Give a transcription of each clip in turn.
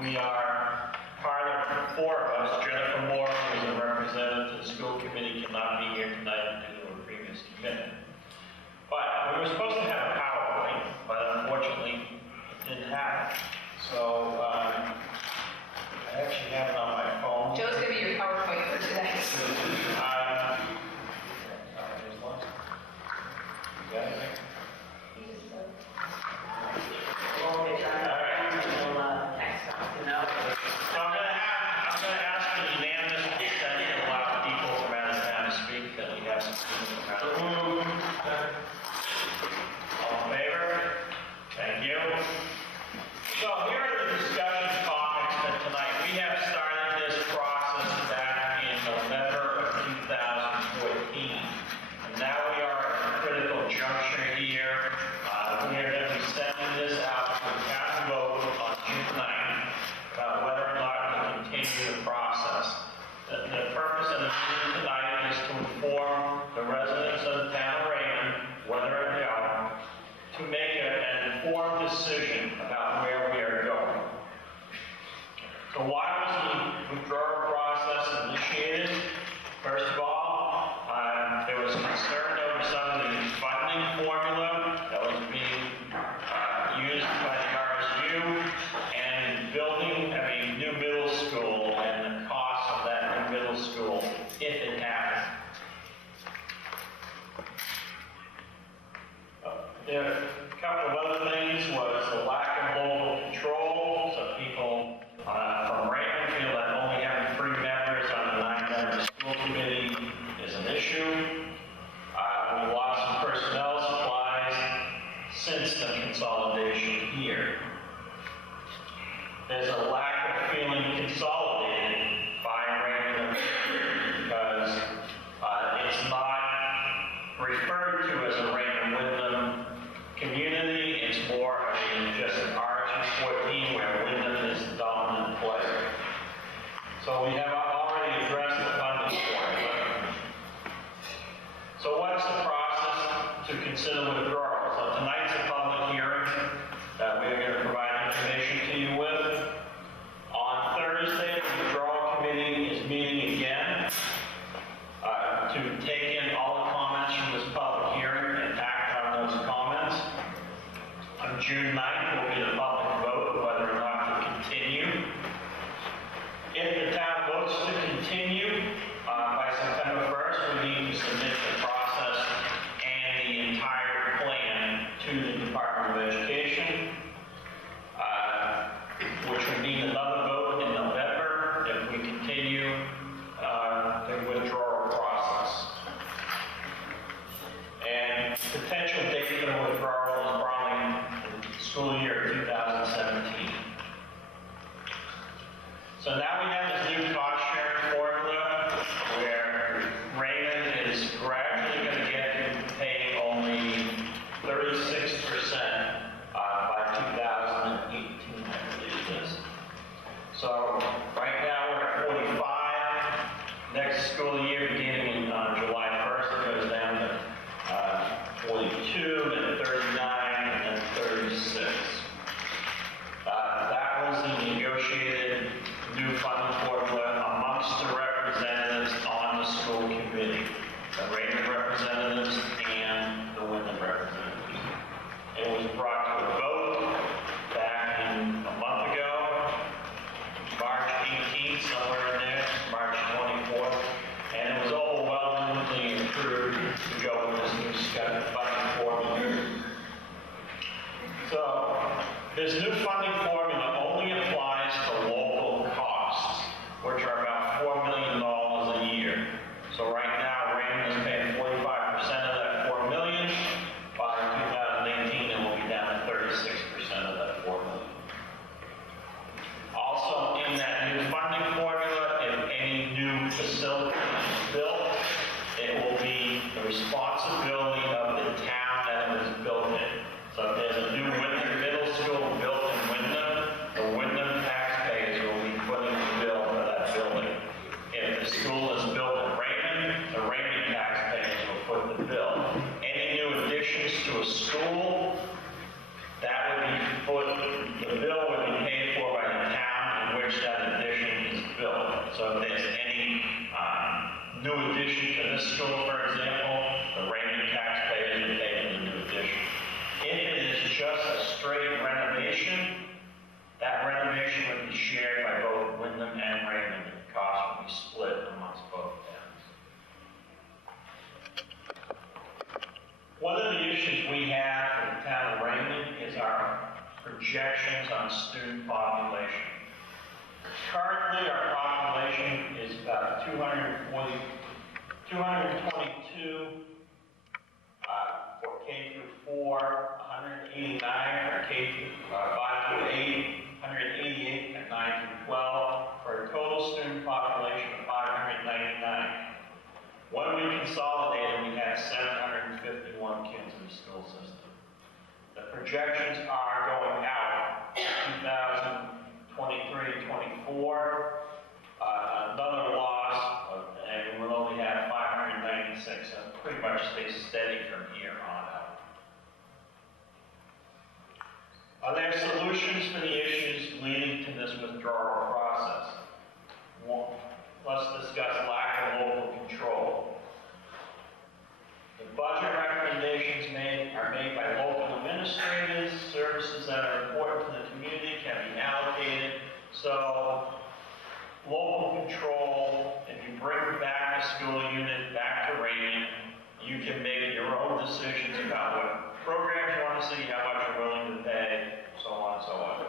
We are part of four of us. Jennifer Moore, who is a representative to the school committee, cannot be here tonight due to a previous commitment. But we were supposed to have a PowerPoint, but unfortunately it didn't happen. So I actually have it on my phone. Joe's going to be your PowerPoint for today. There's one. You got it? All right. So I'm going to ask for unanimous consent to allow people from out of town to speak, because we have some people from out of town. All in favor? Thank you. So here are the discussion topics for tonight. We have started this process back in November of 2014. And now we are at a critical juncture here. We are going to be sending this out to the town vote on June 9th about whether or not we continue the process. The purpose of the meeting tonight is to inform the residents of the town of Raymond, whether or not, to make an informed decision about where we are going. So why was the withdrawal process initiated? First of all, there was concern over some of the funding formula that was being used by the RSU and building a new middle school and the cost of that new middle school if it happened. A couple of other things was the lack of local control. So people from Raymond feel that only having 3 members on the 9-member school committee is an issue. We lost some personnel supplies since the consolidation here. There's a lack of feeling consolidated by Raymond because it's not referred to as a Raymond-Wyndham community. It's more just an RSU14 where Wyndham is the dominant player. So we have already addressed the funding formula. So what's the process to consider withdrawal? So tonight's a public hearing that we're going to provide information to you with. On Thursday, the withdrawal committee is meeting again to take in all the comments from this public hearing and act on those comments. On June 9th will be the public vote whether or not to continue. If the town votes to continue by September 1st, we need to submit the process and the entire plan to the Department of Education, which would mean another vote in November if we continue the withdrawal process. And potential date for the withdrawal is probably the school year 2017. So now we have this new cost sharing formula where Raymond is gradually going to get to pay only 36% by 2018, I believe it is. So right now we're at 45. Next school year, beginning on July 1st, it goes down to 42, then 39, and then 36. That was the negotiated new funding formula amongst the representatives on the school committee, the Raymond representatives and the Wyndham representatives. It was brought to a vote back in a month ago, March 18th, somewhere in there, March 24th, and it was overwhelmingly approved to go with this new funding formula. So this new funding formula only applies to local costs, which are about $4 million a year. So right now, Raymond is paying 45% of that $4 million. By 2018, it will be down to 36% of that $4 million. Also, in that new funding formula, if any new issues we have in the town of Raymond is our projections on student population. Currently, our population is about 222 for K through 4, 189 for K through 5 through 8, 188 for 9 through 12, for a total student population of 599. When we consolidated, we had 751 kids in the school system. The projections are going out 2023-24, another loss, and we'll only have 596, so pretty much stay steady from here on out. Are there solutions for the issues leading to this withdrawal process? One, let's discuss lack of local control. The budget recommendations are made by local administrators. Services that are important to the community can be allocated. So, local control, if you bring back the school unit back to Raymond, you can make your own decisions about what programs you want to see, how much you're willing to pay, so on and so on.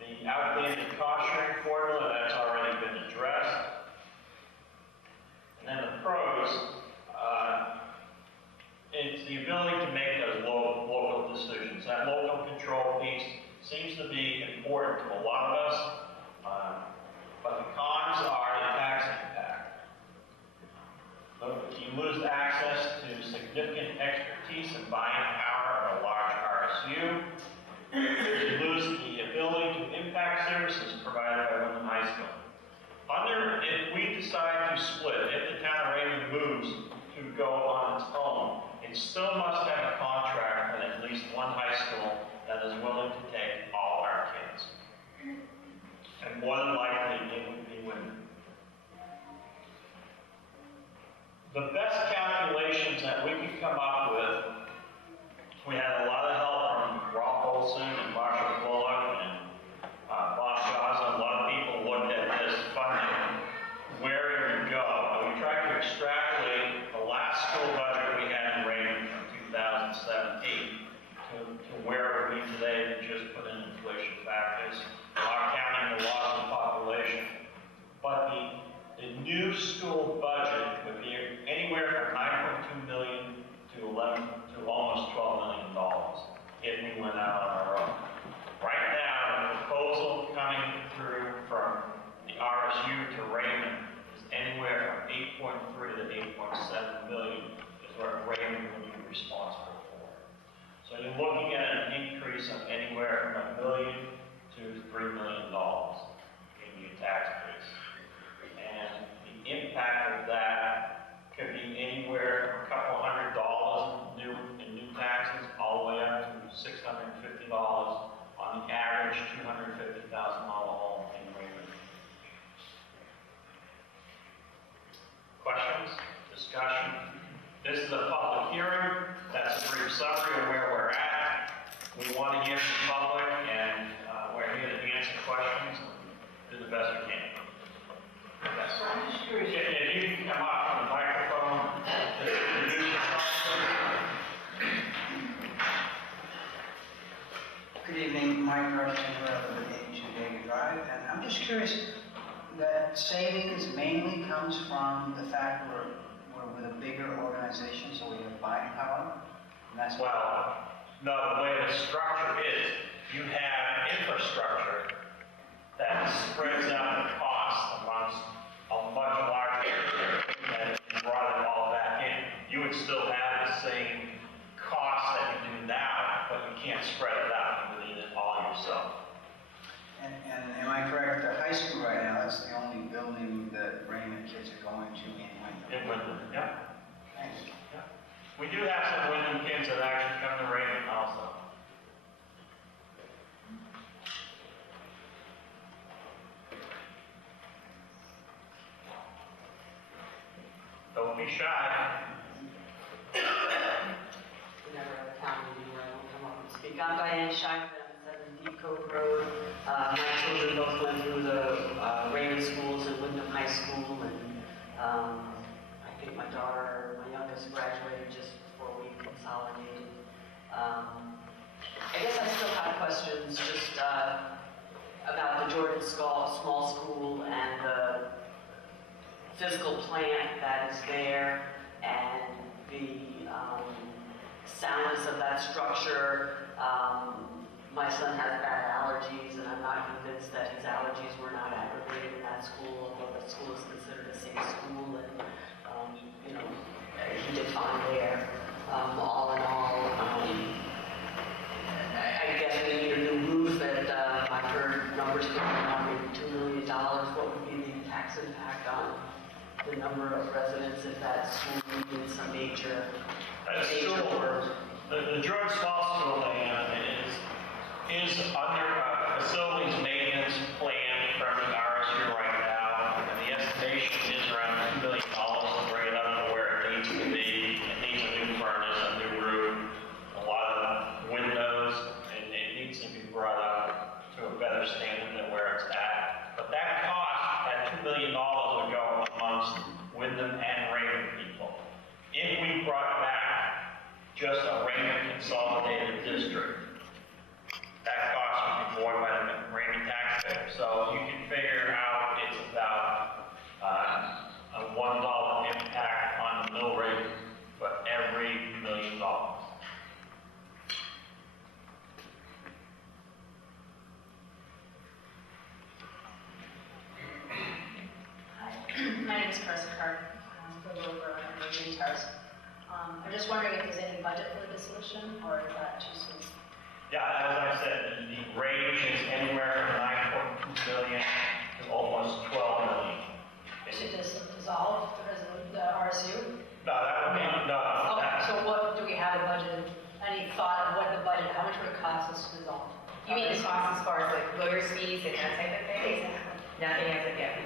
The outdated cost sharing formula, that's already been addressed. And then the pros, it's the ability to make those local decisions. That local control piece seems to be important to a lot of us, but the cons are the tax impact. You lose access to significant expertise and buying power of a large RSU. You lose the ability to impact services provided by Wyndham High School. If we decide to split, if the town of Raymond moves to go on its own, it still must have a contract with at least one high school that is willing to take all our kids. And more than likely, it would be Wyndham. The best calculations that we could come up with, we had a lot of help from Rob Olson and Marshall Bullock and Bob Jaws. A lot of people looked at this funding, where it would go. And we tried to extrapolate the last school budget we had in Raymond from 2007-8 to where it would be today to just put in inflation factors, not counting the loss of population. But the new school budget would be anywhere from $9.2 million to almost $12 million if we went out on our own. Right now, the proposal coming through from the RSU to Raymond is anywhere from 8.3 to 8.7 million is what Raymond would be responsible for. So you're looking at an increase of anywhere from $1 million to $3 million in your tax base. And the impact of that could be anywhere from a couple $100 in new taxes all the way up to $650 on the average $250,000 home in Raymond. Questions? Discussion? This is a public hearing. That's a brief summary of where we're at. We want to hear from the public, and we're here to answer questions and do the best we can. Yes. So I'm just curious. If you can come up from the microphone to introduce yourself. Good evening, Mike Rushton, with 82 Daily Drive, and I'm just curious, that savings mainly comes from the fact we're with a bigger organization, so we have buying power, and that's Well, no, the way the structure is, you have infrastructure that spreads out the cost amongst a much larger area, and if you brought it all back in, you would still have the same cost that you do now, but you can't spread it out. You would eat it all yourself. And am I correct, the high school right now, that's the only building that Raymond kids are going to in Wyndham? In Wyndham, yeah. Thanks. Yeah. We do have some Wyndham kids that actually come to Raymond also. Don't be shy. Whenever a town meeting where I will come up and speak. I'm Diane Scheinman, I'm at 7 Cove Road. My children both went through the Raymond schools and Wyndham High School, and I think my daughter daughter, my youngest graduated just before we consolidated. I guess I still have questions just about the Jordan Small School and the physical plant that is there and the soundness of that structure. My son has bad allergies, and I'm not convinced that his allergies were not aggravated in that school, although the school is considered a safe school, and, you know, he did fine there. All in all, I guess we need a new roof that, I've heard numbers going around maybe $2 million. What would be the tax impact on the number of residents if that school needed some major work? The Jordan Small School is under a facilities maintenance plan from the RSU right now, and the estimation is around $2 million to bring it up to where it needs to be. It needs a new furnace, a new roof, a lot of windows, and it needs to be brought up to a better standard than where it's at. But that cost, that $2 million would go amongst Wyndham and Raymond people. If we brought back just a Raymond consolidated district, that cost would be borne by the Raymond taxpayer. So you can figure out it's about a $1 impact on the mill rate for every $1 million. Hi, my name is Carson Carter. I live over on Green Towers. I'm just wondering if there's any budget for the dissolution, or is that too soon? Yeah, as I said, the range is anywhere from 9.2 million to almost 12 million. To dissolve the RSU? No, that would be, no, Oh, that, so what, do we have a budget, any thought of what the budget, how much would it cost us to dissolve? You mean the cost as far as like lawyers' fees and that type of thing? Exactly. Nothing as of yet.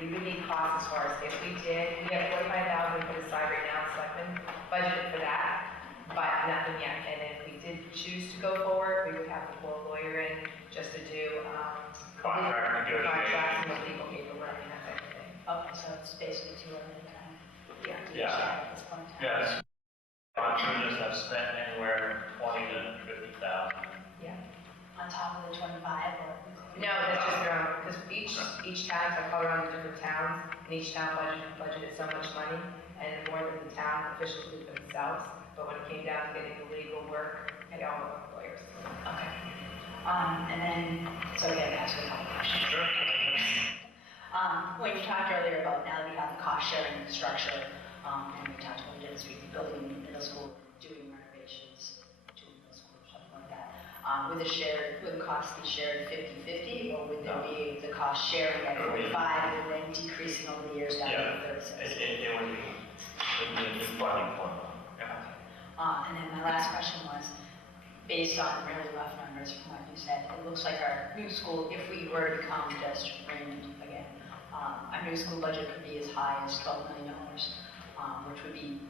We would need costs as far as if we have 45,000 put aside right now, selectmen budget for that, but nothing yet. And if we did choose to go forward, we would have to pull a lawyer in just to do contract negotiation. contracts and legal paperwork and that type of thing. Okay, so it's basically too early to kind of Yeah. at this point. yes. Entrepreneurs have spent anywhere 20 to 50,000. Yeah. On top of the 25 or? No, that's just their own, because each town, I call around the different towns, and each town budgeted so much money, and more than the town officials did themselves. But when it came down to getting the legal work, it all went with lawyers. Okay. And then, so again, ask you a couple questions. Sure. When you talked earlier about now that we have the cost sharing structure, and we talked about the difference between building a middle school, doing renovations to a middle school, something like that. Would the cost be shared 50-50, or would there be the cost sharing at 45 and then decreasing over the years down to 36? It would be a new funding formula. Yeah. And then my last question was, based on really rough numbers from what you said, it looks like our new school, if we were to become just Raymond again, our new school budget could be as high as $12 million, which would be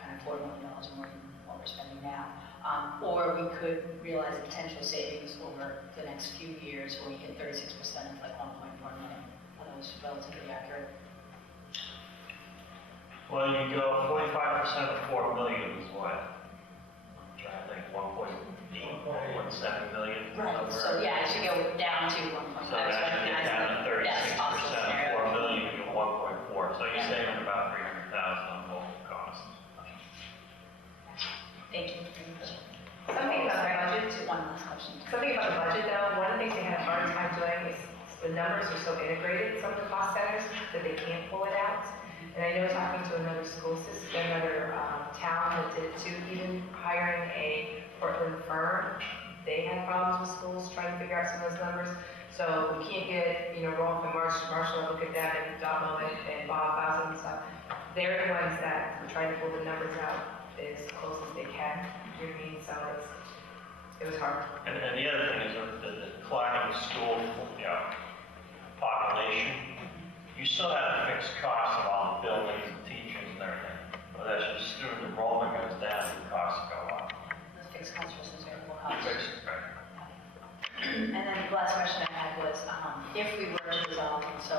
kind of $4 million more than what we're spending now. Or we could realize potential savings over the next few years where we hit 36% of like 1.4 million. Are those relatively accurate? Well, you go 45% of 4 million is what? I'm trying to think, 1.8, 1.7 million. Right, so yeah, it should go down to 1.5. So that should get down to 36%, Yes, possible scenario. 4 million, you get 1.4. So you're saving about 300,000 on both costs. Thank you. Something about the budget, One last question. something about the budget though, one of the things they had a hard time doing is the numbers are so integrated, some of the cost centers, that they can't pull it out. And I know talking to another school system, another town that did it too, even hiring a Portland firm, they had problems with schools trying to figure out some of those numbers. So we can't get, Rolf and Marshall, look at them, and Damo and Bob Bowser and stuff. They're the ones that are trying to pull the numbers out as close as they can. You know what I mean? So it was hard. And the other thing is the declining school, population, you still have the fixed costs of all the buildings and teachers and everything. But as your student enrollment goes down, the costs go up. The fixed cost versus variable cost. Fixed, right. And then the last question I had was, if we were to resolve, and so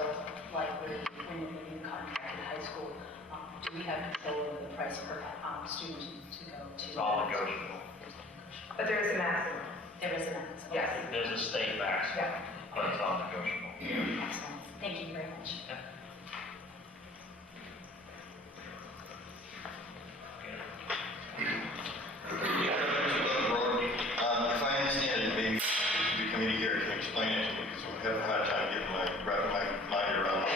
like when we contract in high school, do we have control over the price per student to go to? It's all negotiable. But there is a maximum. There is a maximum. Yes. There's a state max, Yeah. but it's all negotiable. Excellent. Thank you very much. If I understand it, maybe the committee here can explain it to me, because I'm having a hard time wrapping my mind around it.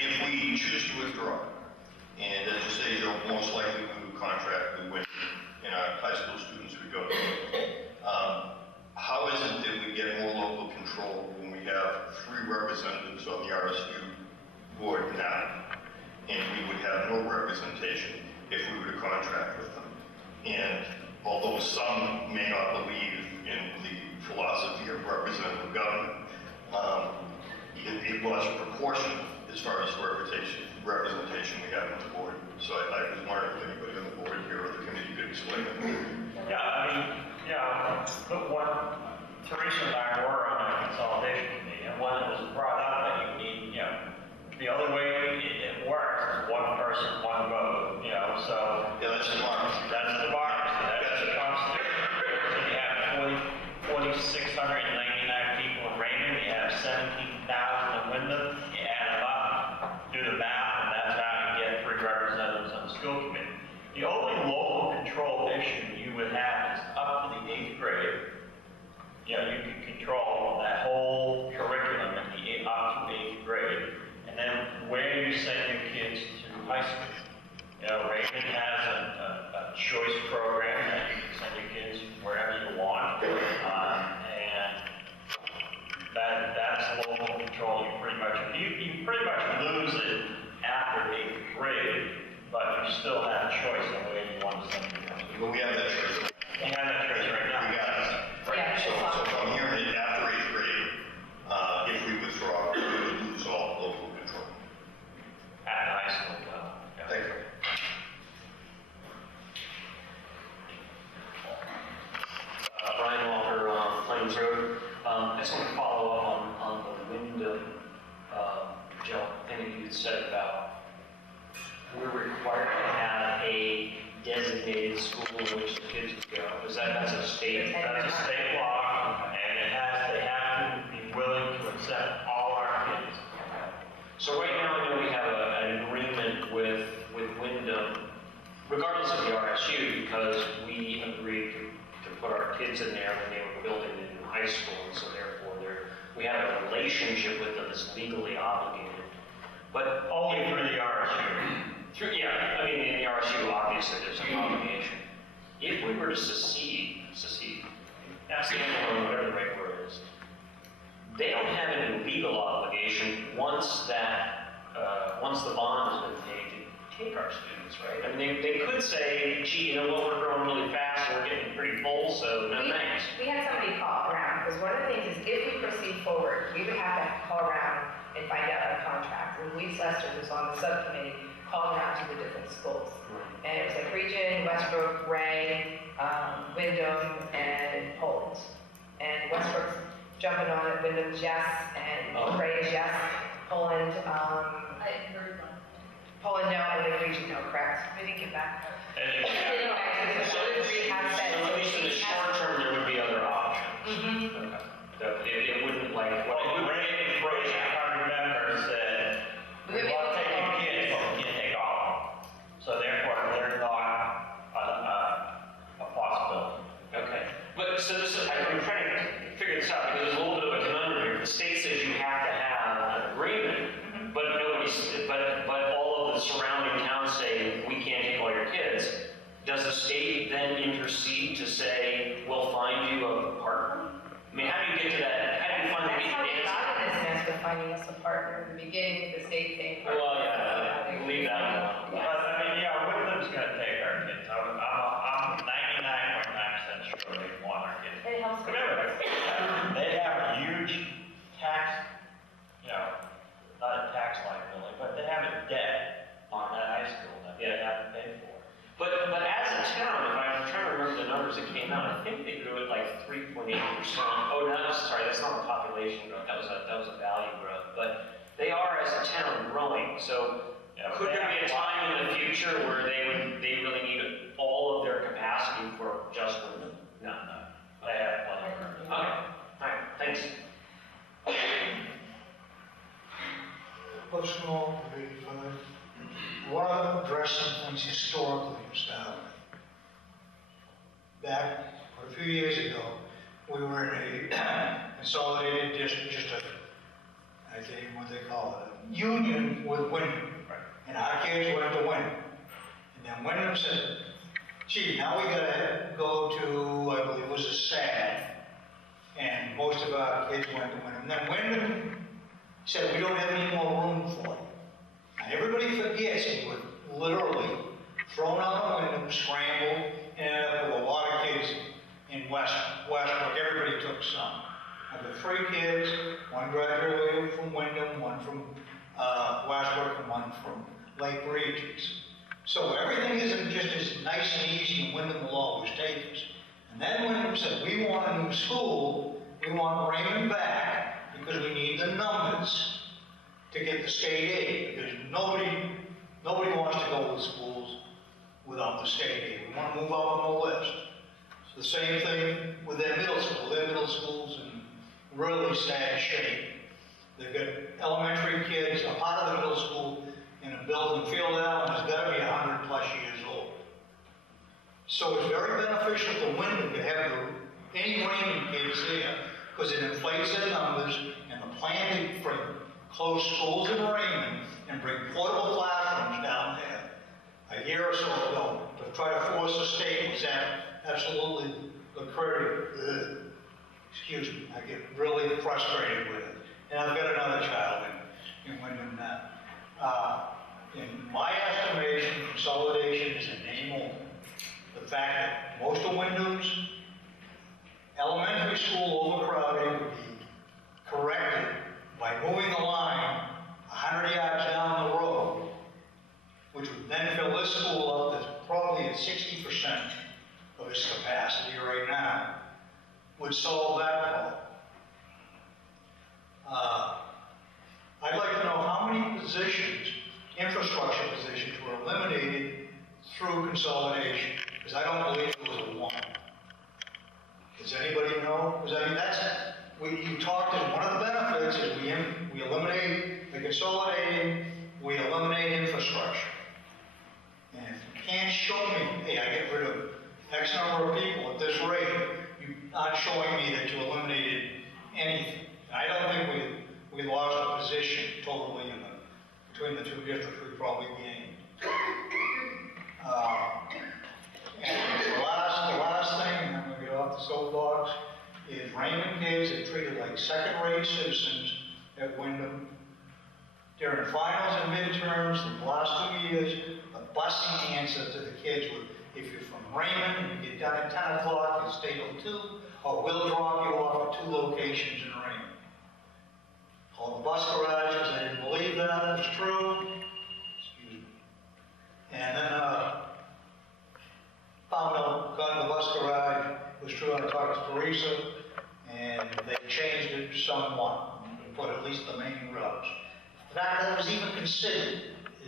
If we choose to withdraw, and as you say, Joe, most likely we would contract with Win, and our high school students would go to, how is it that we get more local control when we have 3 representatives on the RSU board now, and we would have no representation if we were to contract with them? And although some may not believe in the philosophy of representative government, it was proportional as far as representation we have on the board. So I was wondering if anybody on the board here or the committee could explain it. Yeah, I mean, but when Teresa and I were on a consolidation committee, and when it was brought up that you need, the only way it works is one person, one vote, so. Yeah, that's democracy. That's democracy, that's the Constitution. So you have 4,699 people in Raymond, you have 17,000 in Wyndham, you add them up, do the math, and that's how you get 3 representatives on the school committee. The only local control issue you would have is up to the 8th grade. You can control that whole curriculum up to 8th grade, and then where you send your kids to high school. Raymond has a choice program that you can send your kids wherever you want, and that's local control. You pretty much lose it after 8th grade, but you still have a choice on where you want to send your kids. But we have that choice. You have that choice right now. We got it. Yeah, So if I'm hearing it after 8th grade, if we withdraw, we would lose all local control. At the high school level. Yeah. Thank you. Brian Walker, Plains Road. I just want to follow up on the Wyndham, Joe, thing that you had said about we're required to have a designated school in which the kids would go. That's a state? That's a state law, and they have to be willing to accept all our kids. So right now, I know we have an agreement with Wyndham, regardless of the RSU, because we agreed to put our kids in there when they were building the new high school, and so therefore we have a relationship with them that's legally obligated. But Only through the RSU. I mean, in the RSU, obviously, there's an obligation. If we were to secede, standalone, whatever the right word is, they don't have any legal obligation once the bond has been paid to take our students, right? I mean, they could say, gee, we're growing really fast, and we're getting pretty full, so no thanks. We had somebody call around, because one of the things is if we proceed forward, we would have to call around and find out the contract. And Louise Lester was on the subcommittee, called around to the different schools. And it was like Region, Westbrook, Ray, Wyndham, and Poland. And Westbrook's jumping on it, Wyndham's yes, and Ray is yes. Poland, Poland no, and then Region no, correct? We didn't get back. And So at least in the short term, there would be other options. Okay. It wouldn't like, Ray, if I remember, said, we want to take your kids, but we can't take all of them. So therefore, they're not a possibility. Okay, but so I'm trying to figure this out because there's a little bit of a conundrum here. The state says you have to have an agreement, but all of the surrounding towns say we can't take all your kids. Does the state then intercede to say we'll find you a partner? I mean, how do you get to that? How do you find the That's how we dance? got in this mess with finding us a partner in the beginning with the state thing. Well, yeah, leave that alone. But I mean, Wyndham's going to take our kids. I'm 99.9% sure they want our kids. It helps. Remember, they have a huge tax, not a tax liability, but they have a debt on that high school that they have to pay for. But as a town, if I'm trying to remember the numbers that came out, I think they grew at like 3.8%. Oh, no, sorry, that's not the population growth. That was a value growth. But they are, as a town, growing. So Could there be a time in the future where they really need all of their capacity for just Wyndham? No. They have plenty of room. Okay, all right, thanks. Personal, I want to address some things historically in Stoughton. Back a few years ago, we were in a consolidated district, I can't even what they call it, a union with Wyndham. And our kids went to Wyndham. And then Wyndham said, gee, now we gotta go to, I believe it was a SAD. And most of our kids went to Wyndham. And then Wyndham said, we don't have any more room for you. Now everybody forgets he was literally thrown out of Wyndham, scrambled, and ended up with a lot of kids in Westbrook. Everybody took some. I've got 3 kids, one graduated from Wyndham, one from Westbrook, and one from Lake Regis. So everything isn't just as nice and easy, and Wyndham will always take us. And then Wyndham said, we want a new school, we want Raymond back, because we need the numbers to get the state aid, because nobody wants to go to schools without the state aid. We want to move up on the list. The same thing with their middle school. Their middle school's in really sad shape. They've got elementary kids, a part of the middle school in a building, Field Allen has got to be 100+ years old. So it's very beneficial to Wyndham to have any Raymond kids there, because it inflates their numbers, and the plan to close schools in Raymond and bring portable classrooms down there a year or so ago to try to force the state was absolutely occurred. Excuse me, I get really frustrated with it. And I've got another child in Wyndham now. In my estimation, consolidation is a name only. The fact that most of Wyndham's elementary school overcrowding would be corrected by moving the line 100 yards down the road, which would then fill this school up that's probably at 60% of its capacity right now, would solve that problem. I'd like to know how many positions, infrastructure positions, were eliminated through consolidation, because I don't believe it was a one. Does anybody know? Because I mean, you talked, and one of the benefits is we eliminate the consolidating, we eliminate infrastructure. And if you can't show me, hey, I get rid of X number of people at this rate, you aren't showing me that you eliminated anything. And I don't think we lost a position totally between the two districts. We probably gained. And the last thing, and I'm going to get off the soapbox, is Raymond kids are treated like second-rate citizens at Wyndham. During finals and midterms, the last 2 years, the busing answer to the kids was, if you're from Raymond and you get done at 10 o'clock, you stay till 2, or we'll drop you off at 2 locations in Raymond. Called the bus garages, I didn't believe that, it was true. Excuse me. And then found out, got in the bus garage, it was true, I talked to Teresa, and they changed it somewhat, and put at least the main routes. The fact that it was even considered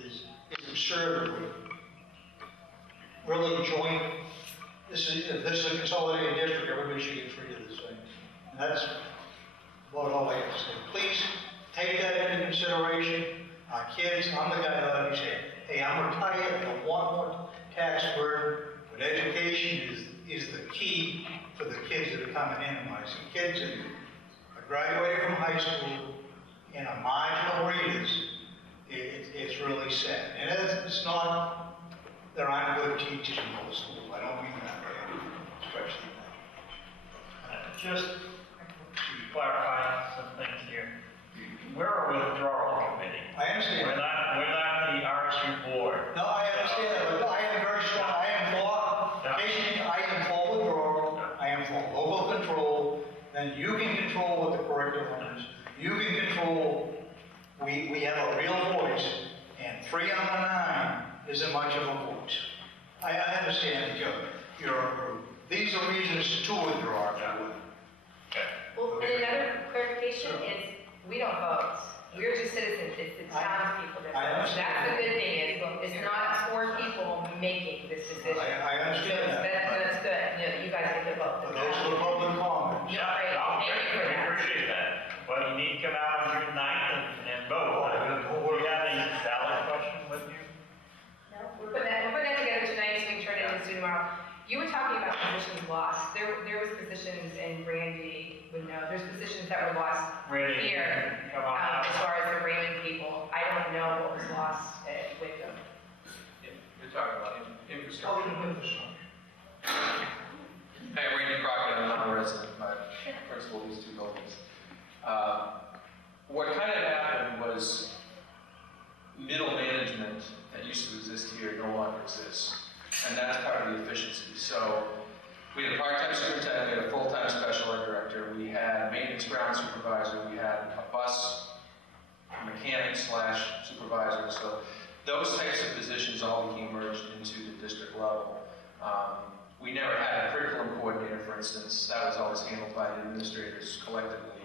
is absurd. Really joint, this is a consolidated district, everybody should get treated the same. And that's about all I have to say. Please take that into consideration. Our kids, I'm the guy that always say, hey, I'm retired, I don't want more tax burden, but education is the key for the kids that are coming in. And when I see kids that are graduating from high school and are marginal readers, it's really sad. And it's not, there aren't good teachers in middle school. I don't mean that way, especially that. Just to clarify some things here. We're a withdrawal committee. I understand. We're not the RSU board. No, I understand that, but I am very strong. I am for withdrawal. I am for local control. Then you can control what the curriculum is. You can control. We have a real voice, and 3 out of 9 isn't much of a voice. I understand that these are reasons to withdraw. Well, and another clarification is, we don't vote. We're just citizens, it's the townspeople that. I understand. That's the good thing, is it's not four people making this decision. I understand that. That's good, you guys get the vote. But those are the public comments. Yeah, Great, no, thank you for we that. appreciate that. But you need to come out on June 9th and vote. Do you have any valid question with you? No, we're putting that together tonight, so we can turn it into tomorrow. You were talking about positions lost, there was positions in Randy, would know, there's positions that were lost Randy, here, come on out. as far as the Raymond people. I don't know what was lost with them. You're talking about infrastructure. Infrastructure. Hey, Randy Crockett, I'm a resident, my principal of these two buildings. What kind of happened was middle management that used to exist here no longer exists. And that's part of the efficiency. So we had a part-time superintendent, we had a full-time special ed director, we had maintenance ground supervisor, we had a bus mechanic / supervisor. So those types of positions all became merged into the district level. We never had a curriculum coordinator, for instance. That was always handled by the administrators collectively.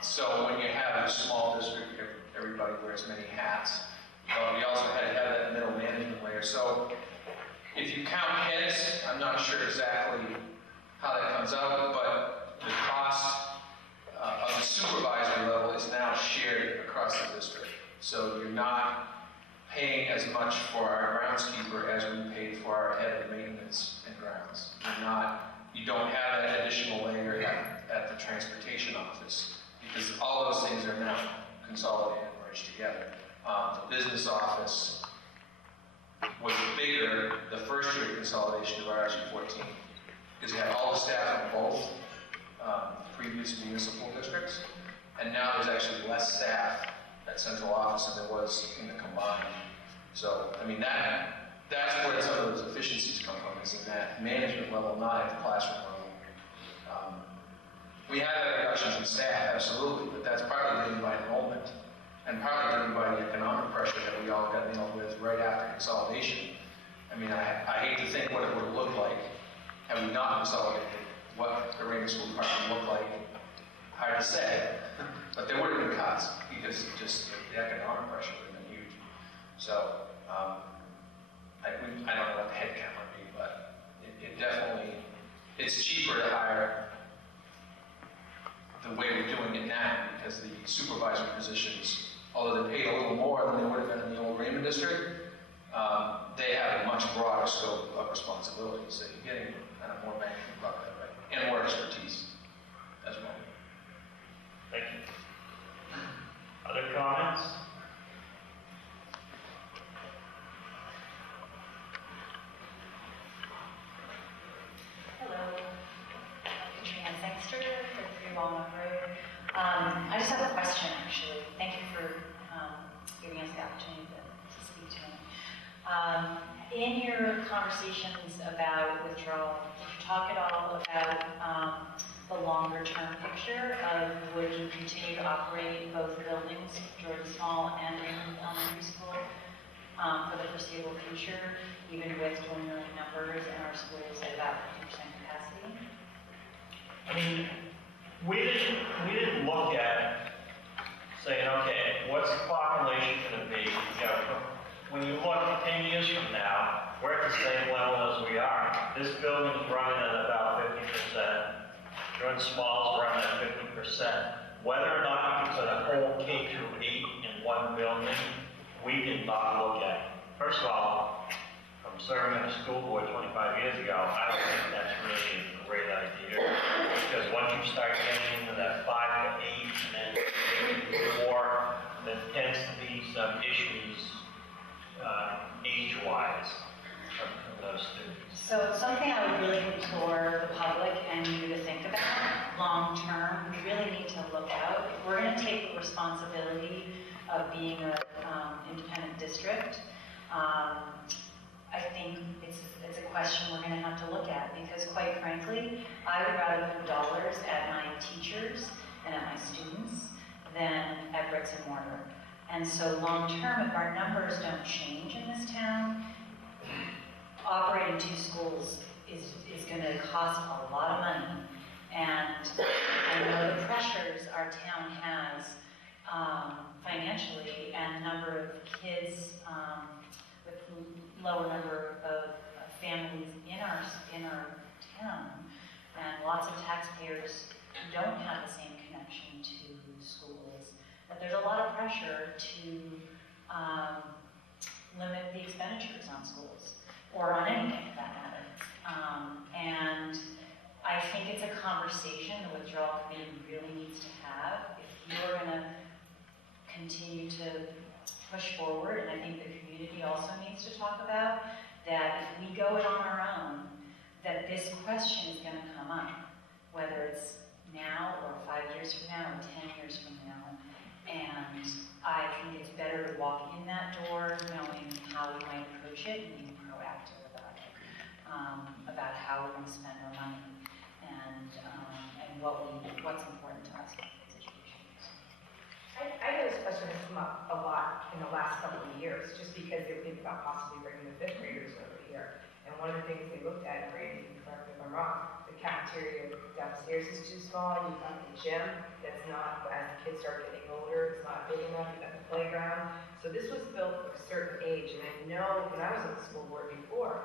So when you have a small district, everybody wears many hats. We also had to have that middle management layer. So if you count heads, I'm not sure exactly how that comes out, but the cost of the supervisory level is now shared across the district. So you're not paying as much for our groundskeeper as we paid for our head of maintenance and grounds. You don't have that additional layer at the transportation office, because all those things are now consolidated and merged together. The business office was bigger the first year of consolidation of RSU14, because you had all the staff in both previous municipal districts, and now there's actually less staff at central office than there was in the combined. So, I mean, that's where some of those efficiencies come from, is in that management level, not at the classroom level. We have had reductions in staff, absolutely, but that's partly driven by enrollment, and partly driven by the economic pressure that we all got nailed with right after consolidation. I mean, I hate to think what it would have looked like had we not consolidated, what the Raymond School Department looked like. Hard to say, but there would have been cuts, because just the economic pressure would have been huge. So, I don't know what the head count would be, but it definitely, it's cheaper to hire the way we're doing it now, because the supervisory positions, although they're paid a little more than they would have been in the old Raymond district, they have a much broader scope of responsibility, so you're getting kind of more bang for the buck that way, and more expertise as well. Thank you. Other comments? Hello, Katrina Sangster, 33 Walnut Road. I just have a question, actually. Thank you for giving us the opportunity to speak to me. In your conversations about withdrawal, did you talk at all about the longer-term picture of would you continue to operate both buildings, Jordan Small and Raymond Elementary School, for the foreseeable future, even with dwindling numbers and our schools at about 50% capacity? I mean, we didn't look at saying, okay, what's the population going to be? You know, when you look 10 years from now, we're at the same level as we are. This building's running at about 50%. Jordan Small's running at 50%. Whether or not you put a whole K through 8 in one building, we did not look at. First of all, from serving on the school board 25 years ago, I don't think that's really a great idea. Because once you start getting into that 5 to 8 and then 4, there tends to be some issues age-wise from those students. So something I would really implore the public and you to think about long-term, we really need to look out. If we're going to take the responsibility of being an independent district, I think it's a question we're going to have to look at, because quite frankly, I would rather put dollars at my teachers and at my students than at bricks and mortar. And so long-term, if our numbers don't change in this town, operating 2 schools is going to cost a lot of money. And I know the pressures our town has financially, and the number of kids with lower number of families in our town, and lots of taxpayers who don't have the same connection to schools, that there's a lot of pressure to limit the expenditures on schools, or on anything for that matter. And I think it's a conversation the withdrawal committee really needs to have if you're going to continue to push forward. And I think the community also needs to talk about that if we go it on our own, that this question is going to come up, whether it's now or 5 years from now or 10 years from now. And I think it's better to walk in that door knowing how we might approach it and being proactive about how we're going to spend our money and what's important to us in education. I know this question has come up a lot in the last couple of years, just because they're thinking about possibly bringing the fifth graders over here. And one of the things they looked at, Brady, correct me if I'm wrong, the cafeteria downstairs is too small, you've got the gym that's not, as the kids start getting older, it's not big enough, you've got the playground. So this was built for a certain age, and I know when I was on the school board before,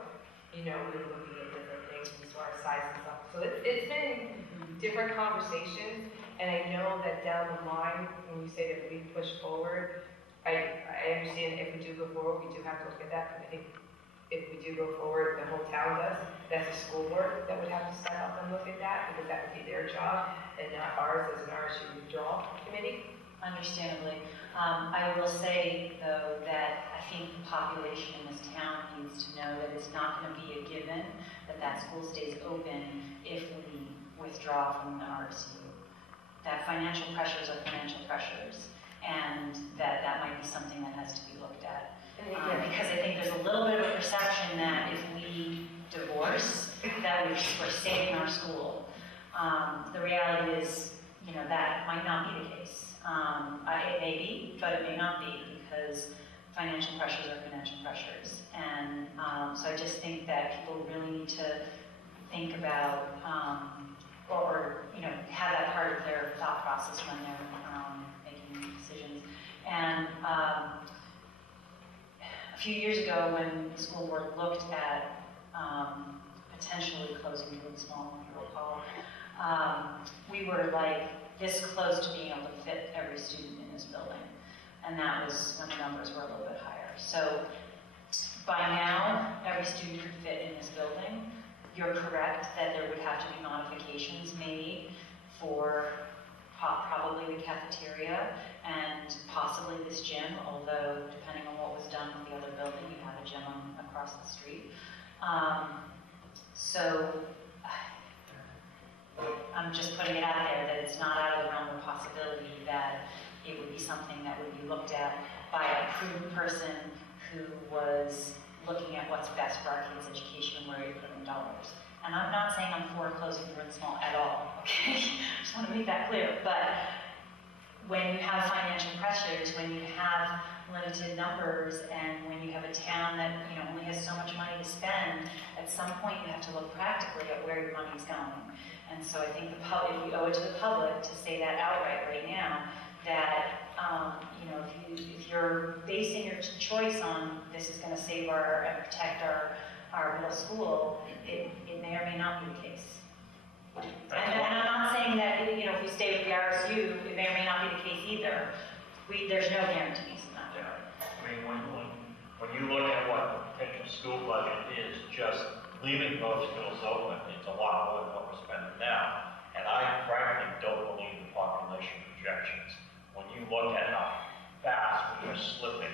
we were looking at different things as far as size and stuff. So it's been different conversations, and I know that down the line, when you say that we push forward, I understand if we do go forward, we do have to look at that, because I think if we do go forward, the whole town does, that's a school board that would have to step up and look at that, because that would be their job, and not ours as an RSU withdrawal committee. Understandably. I will say, though, that I think the population in this town needs to know that it's not going to be a given that that school stays open if we withdraw from the RSU. That financial pressures are financial pressures, and that might be something that has to be looked at. Because I think there's a little bit of a perception that if we divorce, that we're saving our school. The reality is, that might not be the case. It may be, but it may not be, because financial pressures are financial pressures. And so I just think that people really need to think about, or have that part of their thought process when they're making decisions. And a few years ago, when the school board looked at potentially closing really small, if you recall, we were like this close to being able to fit every student in this building. And that was when the numbers were a little bit higher. So by now, every student could fit in this building. You're correct that there would have to be modifications made for probably the cafeteria and possibly this gym, although depending on what was done with the other building, you have a gym across the street. So I'm just putting it out there that it's not out of the realm of possibility that it would be something that would be looked at by a prudent person who was looking at what's best for our kids' education and where you put in dollars. And I'm not saying I'm for closing the small at all, okay? I just want to make that clear. But when you have financial pressures, when you have limited numbers, and when you have a town that only has so much money to spend, at some point you have to look practically at where your money's going. And so I think if we owe it to the public to say that outright right now, that if you're basing your choice on this is going to save and protect our middle school, it may or may not be the case. And I'm not saying that if we stay with the RSU, it may or may not be the case either. There's no guarantees in that. Yeah. I mean, when you look at what the potential school budget is, just leaving those schools open, it's a lot more than what we're spending now. And I frankly don't believe the population projections. When you look at how fast we are slipping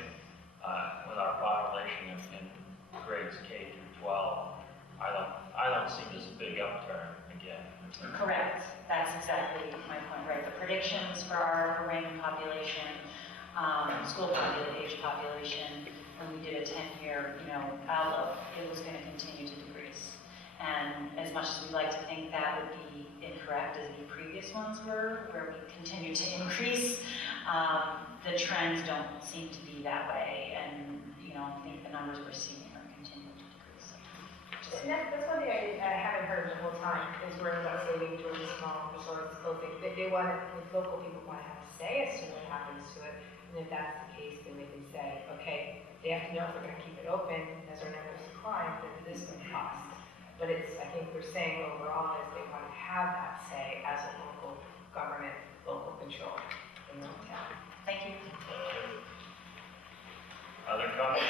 with our population in grades K through 12, I don't see this big upturn again. Correct. That's exactly my point, right? The predictions for our Raymond population, school age population, when we did a 10-year, outlook, it was going to continue to decrease. And as much as we'd like to think that would be incorrect as the previous ones were, where we continue to increase, the trends don't seem to be that way. And, I think the numbers we're seeing are continuing to decrease. Just And that's one thing I haven't heard the whole time, is where about saving Georgia Small Resorts building. They want, if local people want to have a say as to what happens to it, and if that's the case, then they can say, okay, they have to know if they're gonna keep it open as our numbers decline, then it is gonna cost. But it's, I think they're saying overall is they want to have that say as a local government, local control in their own town. Thank you. Other comments?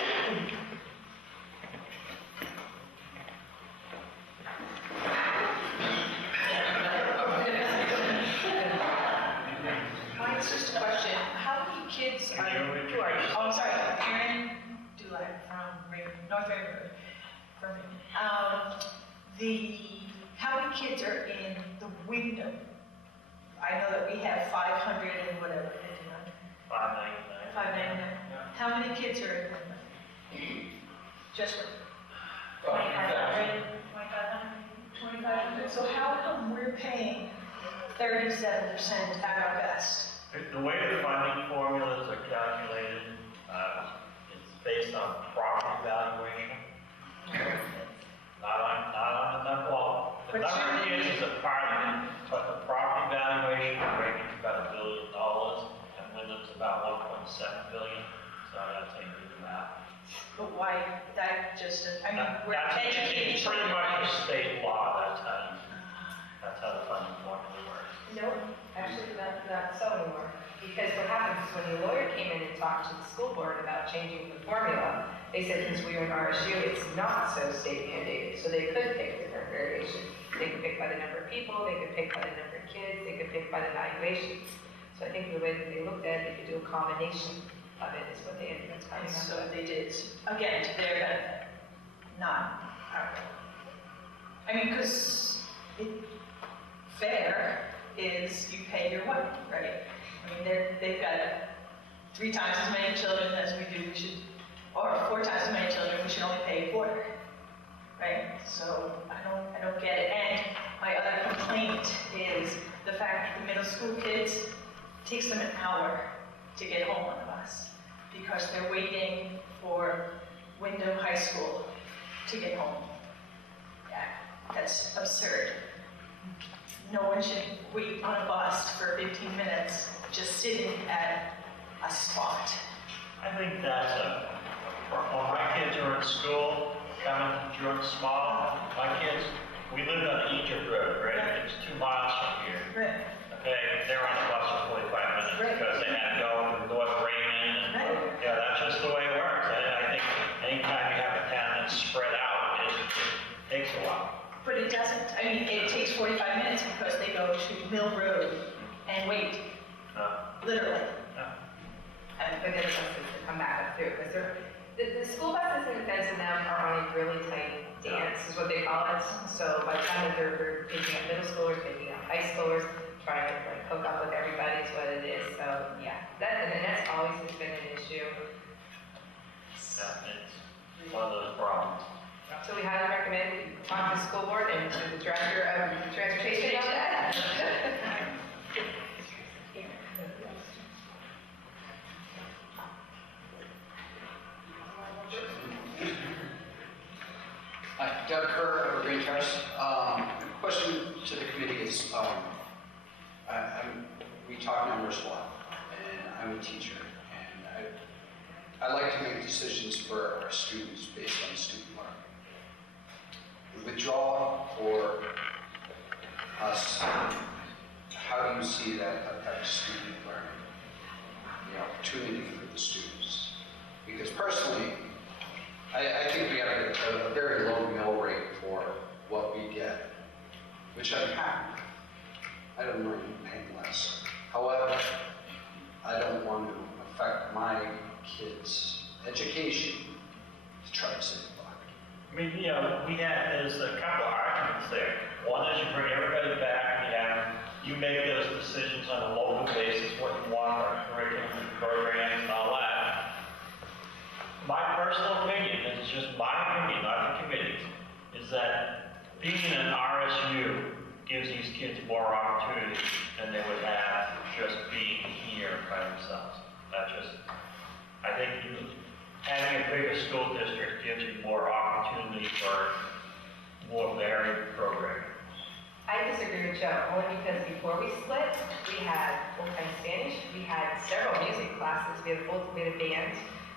Mine's just a question, how many kids are, who are, oh, I'm sorry, Karen Dulac from North Ravenwood, Birmingham. How many kids are in the window? I know that we have 500 and whatever, 599. 599. How many kids are in the window? Just 2,500? 2,500? So how come we're paying 37% at our best? The way the funding formulas are calculated, it's based on property valuation. Not on the number, well, the But number of shouldn't kids is a part of it, but the property valuation rate is about $1 billion, and Wyndham's about 1.7 billion, so that's how you do the math. But why, that just, I mean, we're That's educating it's pretty much a state law, that's how the funding formula works. No, actually not so anymore. Because what happens is when the lawyer came in and talked to the school board about changing the formula, they said since we were in RSU, it's not so state mandated, so they could pick different variations. They could pick by the number of people, they could pick by the number of kids, they could pick by the valuations. So I think the way that they looked at it, they could do a combination of it is what they ended up coming And up so with. they did, again, to their benefit, not our. I mean, because fair is you pay your way, right? I mean, they've got 3 times as many children as we do, we should, or 4 times as many children, we should only pay a quarter, right? So I don't get it. And my other complaint is the fact that the middle school kids, it takes them an hour to get home on the bus because they're waiting for Wyndham High School to get home. Yeah, that's absurd. No one should wait on a bus for 15 minutes just sitting at a spot. I think that's when my kids are in school, coming to Georgia Small, my kids, we lived on Egypt Road, right? It's 2 miles from here. Right. Okay, they're on the bus for 45 minutes Right. because they had to go to North Raymond. Right. Yeah, that's just the way it works. I think anytime you have a town that's spread out, it takes a while. But it doesn't, I mean, it takes 45 minutes because they go to Mill Road and wait, literally. And for their buses to come back up through, because the school buses and the of them are on a really tight dance, is what they call it. So by the time that they're picking up middle schoolers, picking up high schoolers, trying to like hook up with everybody is what it is. So yeah, that's always been an issue. Yeah, it's one of those problems. So we highly recommend you talk to the school board and to the director of transportation on that. Hi, Doug Kerr, Evergreen Terrace. Question to the committee is, we talk numbers a lot, and I'm a teacher, and I like to make decisions for our students based on student learning. The withdrawal for us, how do you see that affect student learning? The opportunity for the students? Because personally, I think we have a very low mill rate for what we get, which I'm happy with. I don't mind paying less. However, I don't want to affect my kids' education to try to save a buck. I mean, there's a couple of arguments there. One is you bring everybody back, you make those decisions on a local basis, what you want, our curriculum and programs and all that. My personal opinion, and it's just my opinion, not the committee's, is that being in an RSU gives these kids more opportunity than they would have just being here by themselves. I think having a bigger school district gives you more opportunity for more varied programming. I disagree with Joe, only because before we split, we had full-time Spanish, we had several music classes, we had a band,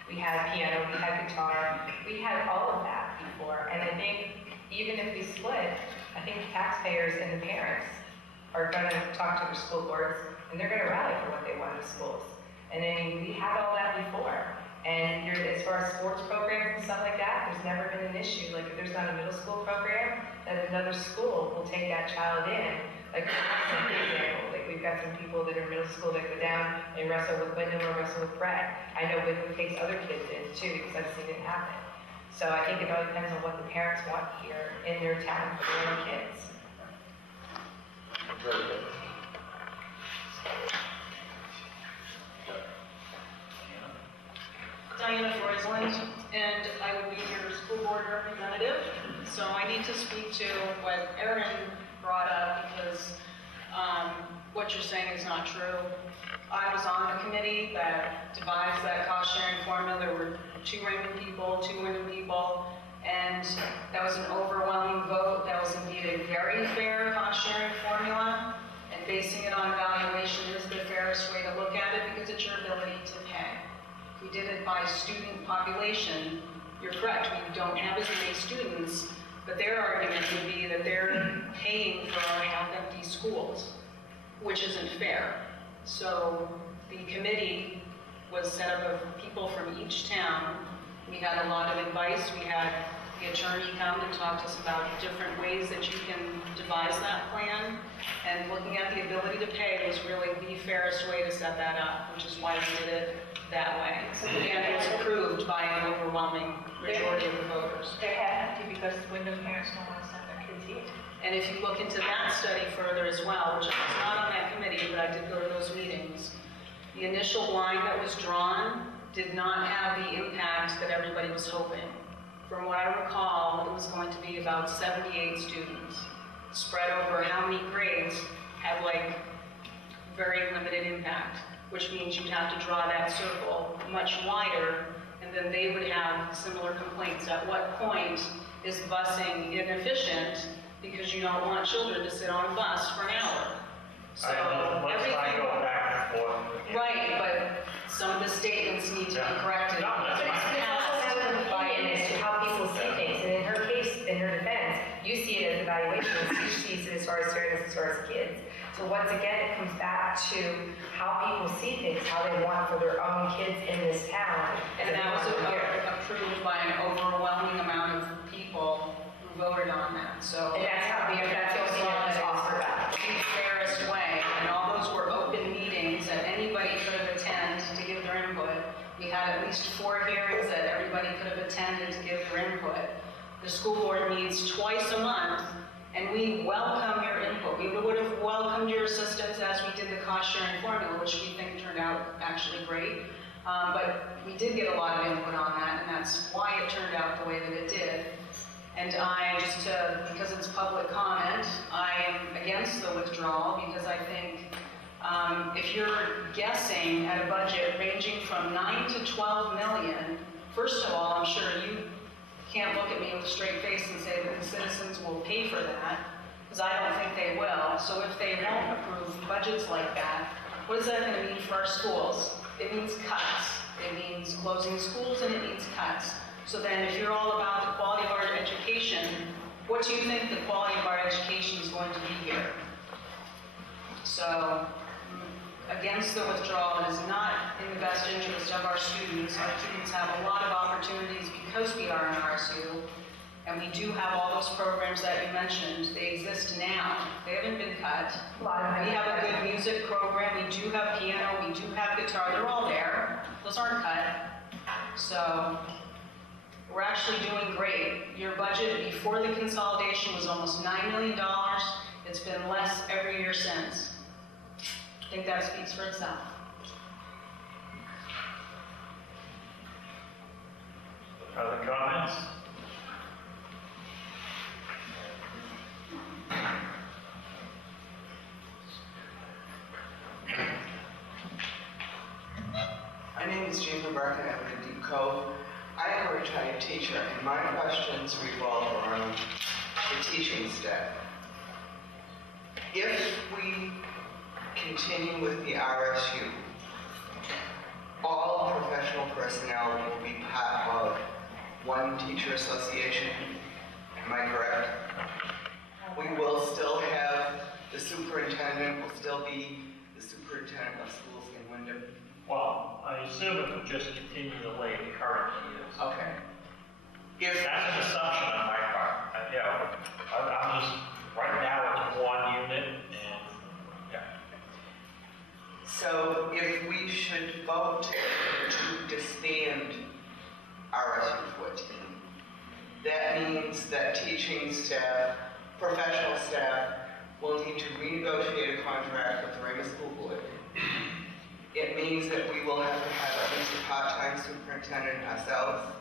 we had piano, we had guitar, we had all of that before. And I think even if we split, I think taxpayers and the parents are gonna talk to the school boards, and they're gonna rally for what they want in the schools. And I mean, we had all that before. And as far as sports programs and stuff like that, there's never been an issue. Like if there's not a middle school program, then another school will take that child in. Like for example, like we've got some people that are middle school that go down and wrestle with Wyndham or wrestle with Brett. I know Wyndham takes other kids in too because I've seen it happen. So I think it all depends on what the parents want here in their town for their own kids. Very good. Diana Freusland, and I would be your school board representative. So I need to speak to what Erin brought up because what you're saying is not true. I was on the committee that devised that cost sharing formula. There were 2 Raymond people, 2 Wyndham people, and that was an overwhelming vote. That was indeed a very fair cost sharing formula, and basing it on evaluation is the fairest way to look at it because it's your ability to pay. We did it by student population. You're correct, we don't have as many students, but their argument would be that they're paying for our half-empty schools, which isn't fair. So the committee was set up of people from each town. We had a lot of advice. We had the attorney come and talk to us about different ways that you can devise that plan. And looking at the ability to pay was really the fairest way to set that up, which is why we did it that way. And it was approved by an overwhelming majority of the voters. They're half empty because Wyndham parents don't want to send their kids here. And if you look into that study further as well, which I was not on that committee, but I did go to those meetings, the initial line that was drawn did not have the impact that everybody was hoping. From what I recall, it was going to be about 78 students spread over how many grades had like very limited impact, which means you'd have to draw that circle much wider, and then they would have similar complaints. At what point is busing inefficient because you don't want children to sit on a bus for an hour? So Let's not go back and forth. right, but some of the statements need to be corrected. No, that's But fine. it's also a matter of opinion as to how people see things. And in her case, in her defense, you see it as evaluations, she sees it as far as fairness, as far as kids. So once again, it comes back to how people see things, how they want for their own kids in this town. And that was approved by an overwhelming amount of people who voted on that, so. And that's how that's the only thing that was offered about. The fairest way, and all those were open meetings that anybody could have attended to give their input. We had at least 4 hearings that everybody could have attended to give their input. The school board meets twice a month, and we welcome your input. We would have welcomed your assistance as we did the cost sharing formula, which we think turned out actually great. But we did get a lot of input on that, and that's why it turned out the way that it did. And because it's public comment, I am against the withdrawal because I think if you're guessing at a budget ranging from 9 to 12 million, first of all, I'm sure you can't look at me with a straight face and say that the citizens will pay for that, because I don't think they will. So if they won't approve budgets like that, what is that going to mean for our schools? It means cuts. It means closing schools, and it means cuts. So then if you're all about the quality of our education, what do you think the quality of our education is going to be here? So against the withdrawal, it is not in the best interest of our students. Our students have a lot of opportunities because we are an RSU, and we do have all those programs that you mentioned. They exist now. They haven't been cut. We have a good music program. We do have piano. We do have guitar. They're all there. Those aren't cut. So we're actually doing great. Your budget before the consolidation was almost $9 million. It's been less every year since. I think that speaks for itself. Other comments? My name is Jane Barker, I live in Deep Cove. I am a retired teacher, and my questions revolve around the teaching staff. If we continue with the RSU, all professional personnel will be part of one teacher association. Am I correct? We will still have, the superintendent will still be the superintendent of schools in Wyndham. Well, I assume it would just continue the way it currently is. Okay. That's an assumption on my part. I'm just, right now it's one unit and, yeah. So if we should vote to disband RSU14, that means that teaching staff, professional staff, will need to renegotiate a contract with the Raymond School Board. It means that we will have to have at least a part-time superintendent ourselves.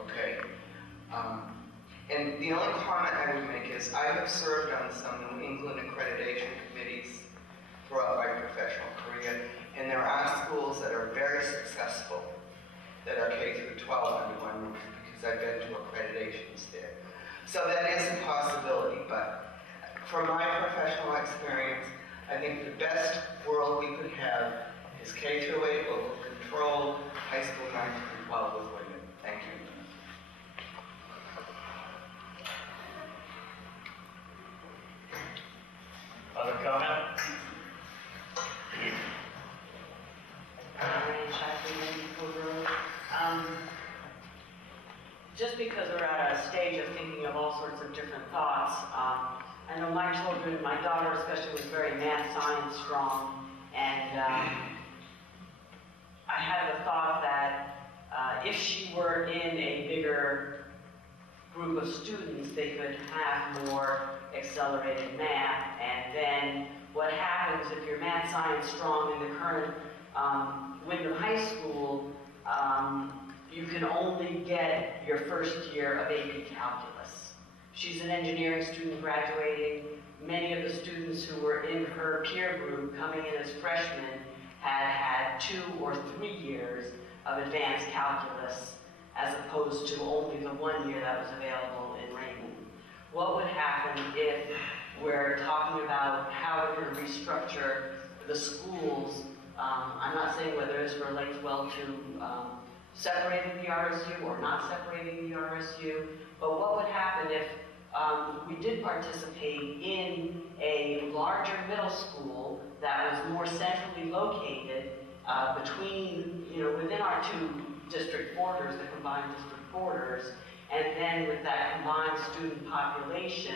Okay. And the only comment I would make is I have served on some New England accreditation committees throughout my professional career, and there are schools that are very successful that are K through 12 under one roof because I've been to accreditations there. So that is a possibility, but from my professional experience, I think the best world we could have is K through 8 local control, high school 9 through 12 with women. Thank you. Other comment? Just because we're at a stage of thinking of all sorts of different thoughts, I know my children, my daughter especially, was very math science strong, and I had the thought that if she were in a bigger group of students, they could have more accelerated math, and then what happens if you're math science strong in the current Wyndham High School, you can only get your first year of AP Calculus. She's an engineering student graduating. Many of the students who were in her peer group coming in as freshmen had 2 or 3 years of advanced calculus as opposed to only the 1 year that was available in Raymond. What would happen if we're talking about how we're going to restructure the schools? I'm not saying whether this relates well to separating the RSU or not separating the RSU, but what would happen if we did participate in a larger middle school that was more centrally located between, within our 2 district borders, the combined district borders, and then with that combined student population,